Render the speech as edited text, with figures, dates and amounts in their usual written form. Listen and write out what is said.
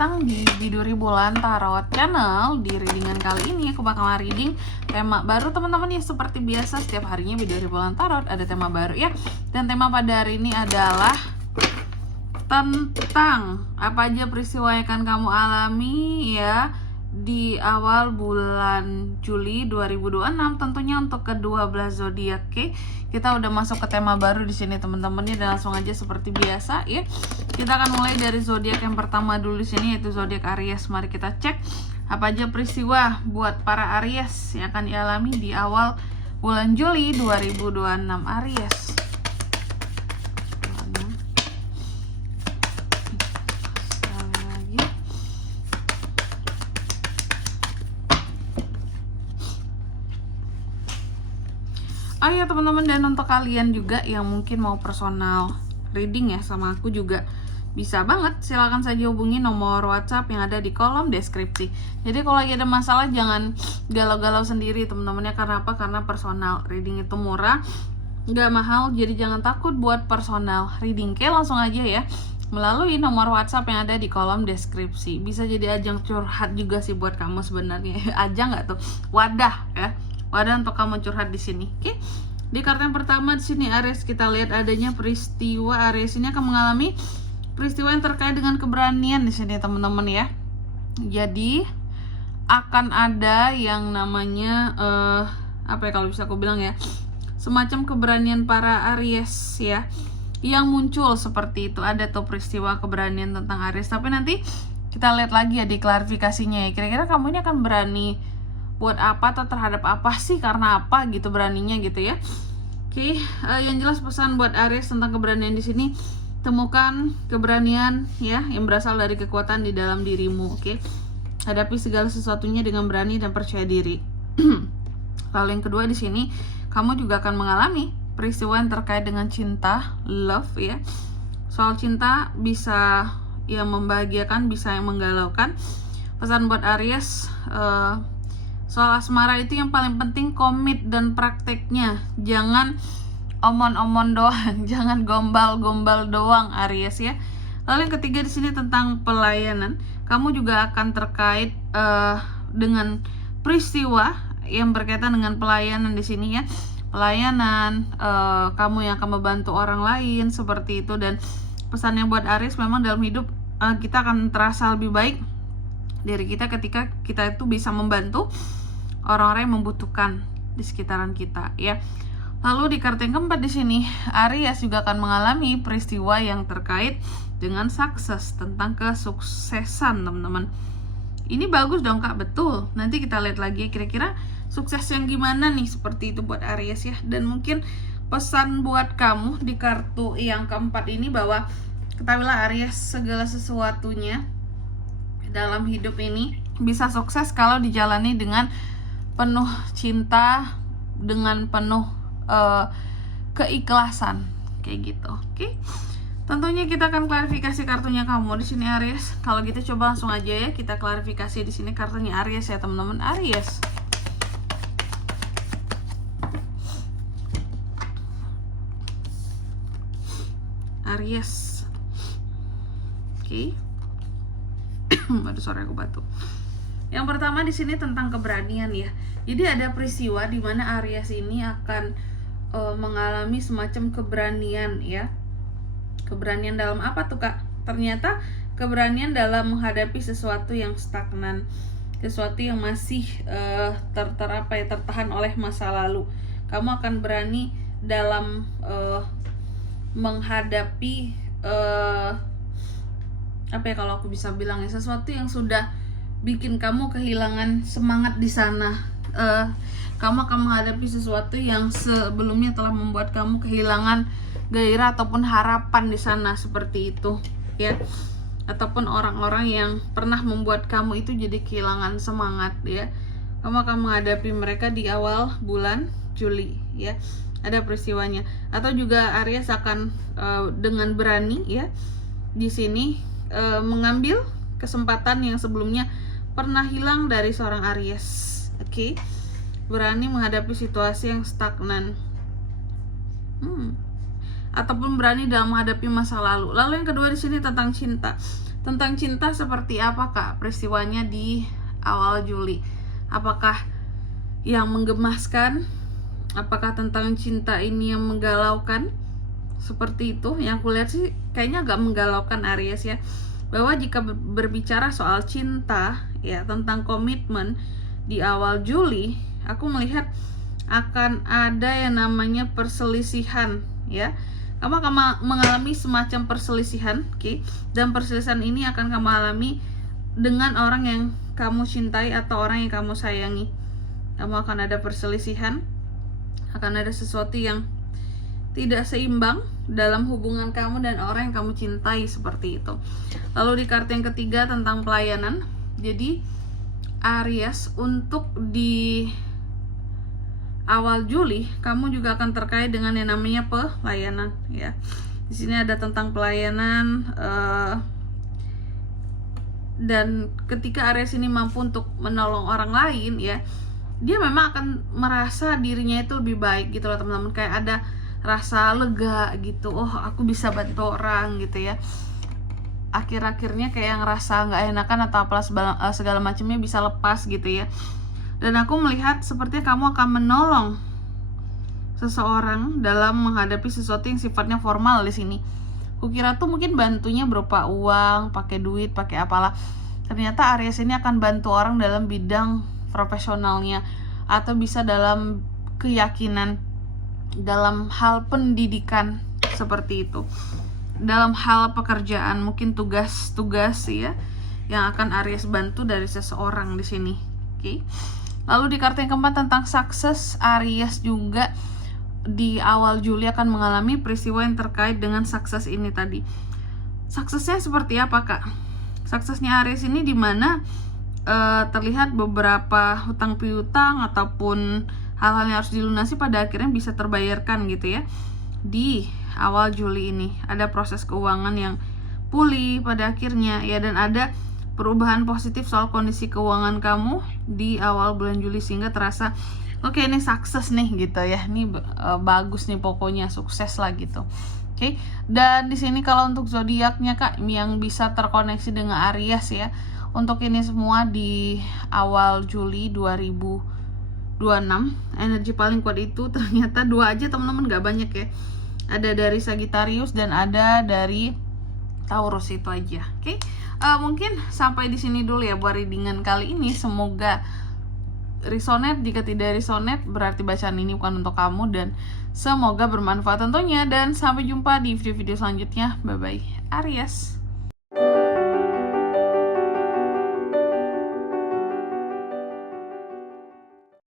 datang di Biduri Bulan Tarot Channel. Di readingan kali ini aku bakal reading tema baru teman-teman ya. Seperti biasa setiap harinya Biduri Bulan Tarot ada tema baru ya. Dan tema pada hari ini adalah tentang apa aja peristiwa yang akan kamu alami ya di awal bulan Juli 2026, tentunya untuk ke-12 zodiak. Oke, kita udah masuk ke tema baru di sini teman-teman ya, dan langsung aja seperti biasa ya. Kita akan mulai dari zodiak yang pertama dulu di sini, yaitu zodiak Aries. Mari kita cek apa aja peristiwa buat para Aries yang akan dialami di awal bulan Juli 2026. Aries. Ya teman-teman, dan untuk kalian juga yang mungkin mau personal reading ya sama aku juga bisa banget, silahkan saja hubungi nomor WhatsApp yang ada di kolom deskripsi. Jadi kalau lagi ada masalah jangan galau-galau sendiri teman-teman ya. Karena apa? Karena personal reading itu murah, nggak mahal, jadi jangan takut buat personal reading. Oke, langsung aja ya melalui nomor WhatsApp yang ada di kolom deskripsi. Bisa jadi ajang curhat juga sih buat kamu sebenarnya. Ajang nggak tuh? Wadah ya. Wadah untuk kamu curhat di sini. Oke. Di kartu yang pertama di sini Aries, kita lihat adanya peristiwa. Aries ini akan mengalami peristiwa yang terkait dengan keberanian di sini teman-teman ya. Jadi akan ada yang namanya apa ya kalau bisa aku bilang ya, semacam keberanian para Aries ya yang muncul seperti itu. Ada tuh peristiwa keberanian tentang Aries, tapi nanti kita lihat lagi ya di klarifikasinya ya. Kira-kira kamu ini akan berani buat apa atau terhadap apa sih, karena apa gitu beraninya gitu ya. Oke, yang jelas pesan buat Aries tentang keberanian di sini, temukan keberanian ya yang berasal dari kekuatan di dalam dirimu. Oke, hadapi segala sesuatunya dengan berani dan percaya diri. Lalu yang kedua di sini, kamu juga akan mengalami peristiwa yang terkait dengan cinta, love ya. Soal cinta bisa yang membahagiakan, bisa yang menggalaukan. Pesan buat Aries, soal asmara itu yang paling penting komit dan prakteknya. Jangan omon-omon doang, jangan gombal-gombal doang Aries ya. Lalu yang ketiga di sini tentang pelayanan. Kamu juga akan terkait dengan peristiwa yang berkaitan dengan pelayanan di sini ya. Pelayanan, kamu yang akan membantu orang lain seperti itu. Dan pesannya buat Aries, memang dalam hidup kita akan terasa lebih baik dari kita ketika kita itu bisa membantu orang-orang yang membutuhkan di sekitaran kita ya. Lalu di kartu yang keempat di sini Aries juga akan mengalami peristiwa yang terkait dengan sukses, tentang kesuksesan teman-teman. Ini bagus dong Kak, betul. Nanti kita lihat lagi kira-kira sukses yang gimana nih seperti itu buat Aries ya. Dan mungkin pesan buat kamu di kartu yang keempat ini bahwa ketahuilah Aries, segala sesuatunya dalam hidup ini bisa sukses kalau dijalani dengan penuh cinta, dengan penuh keikhlasan kayak gitu. Oke. Tentunya kita akan klarifikasi kartunya kamu di sini Aries. Kalau gitu coba langsung aja ya kita klarifikasi di sini kartunya Aries ya teman-teman. Aries. Aries. Oke. Aduh, sorry aku batuk. Yang pertama di sini tentang keberanian ya. Jadi ada peristiwa di mana Aries ini akan mengalami semacam keberanian ya. Keberanian dalam apa tuh Kak? Ternyata keberanian dalam menghadapi sesuatu yang stagnan, sesuatu yang masih tertahan oleh masa lalu. Kamu akan berani dalam menghadapi apa ya kalau aku bisa bilang ya, sesuatu yang sudah bikin kamu kehilangan semangat di sana. Kamu akan menghadapi sesuatu yang sebelumnya telah membuat kamu kehilangan gairah ataupun harapan di sana seperti itu ya. Ataupun orang-orang yang pernah membuat kamu itu jadi kehilangan semangat ya. Kamu akan menghadapi mereka di awal bulan Juli ya. Ada peristiwanya. Atau juga Aries akan dengan berani ya di sini mengambil kesempatan yang sebelumnya pernah hilang dari seorang Aries. Oke. Berani menghadapi situasi yang stagnan. Ataupun berani dalam menghadapi masa lalu. Lalu yang kedua di sini tentang cinta. Tentang cinta seperti apa Kak peristiwanya di awal Juli? Apakah yang menggemaskan? Apakah tentang cinta ini yang menggalaukan? Seperti itu. Yang aku lihat sih kayaknya agak menggalaukan Aries ya. Bahwa jika berbicara soal cinta ya, tentang komitmen di awal Juli, aku melihat akan ada yang namanya perselisihan ya. Kamu akan mengalami semacam perselisihan, oke? Dan perselisihan ini akan kamu alami dengan orang yang kamu cintai atau orang yang kamu sayangi. Kamu akan ada perselisihan, akan ada sesuatu yang tidak seimbang dalam hubungan kamu dan orang yang kamu cintai, seperti itu. Lalu di kartu yang ketiga tentang pelayanan. Jadi Aries, untuk di awal Juli kamu juga akan terkait dengan yang namanya pelayanan ya. Di sini ada tentang pelayanan dan ketika Aries ini mampu untuk menolong orang lain ya, dia memang akan merasa dirinya itu lebih baik gitu loh teman-teman. Kayak ada rasa lega gitu, oh aku bisa bantu orang gitu ya. Akhir-akhirnya kayak ngerasa nggak enakan atau apalah segala macamnya bisa lepas gitu ya. Dan aku melihat sepertinya kamu akan menolong seseorang dalam menghadapi sesuatu yang sifatnya formal di sini. Kukira tuh mungkin bantunya berupa uang, pakai duit, pakai apalah. Ternyata Aries ini akan bantu orang dalam bidang profesionalnya, atau bisa dalam keyakinan, dalam hal pendidikan seperti itu. Dalam hal pekerjaan, mungkin tugas-tugas ya yang akan Aries bantu dari seseorang di sini. Oke. Lalu di kartu yang keempat tentang sukses, Aries juga di awal Juli akan mengalami peristiwa yang terkait dengan sukses ini tadi. Suksesnya seperti apa Kak? Suksesnya Aries ini dimana terlihat beberapa hutang piutang ataupun hal-hal yang harus dilunasi pada akhirnya bisa terbayarkan gitu ya. Di awal Juli ini ada proses keuangan yang pulih pada akhirnya ya, dan ada perubahan positif soal kondisi keuangan kamu di awal bulan Juli sehingga terasa oke, ini sukses nih gitu ya. Ini bagus nih, pokoknya sukses lah gitu. Oke. Dan di sini kalau untuk zodiaknya Kak yang bisa terkoneksi dengan Aries ya. Untuk ini semua di awal Juli 2026, energi paling kuat itu ternyata 2 aja teman-teman, gak banyak ya. Ada dari Sagittarius dan ada dari Taurus, itu aja. Oke. Mungkin sampai di sini dulu ya buat readingan kali ini. Semoga resonate. Jika tidak resonate berarti bacaan ini bukan untuk kamu, dan semoga bermanfaat tentunya. Dan sampai jumpa di video-video selanjutnya. Bye bye Aries.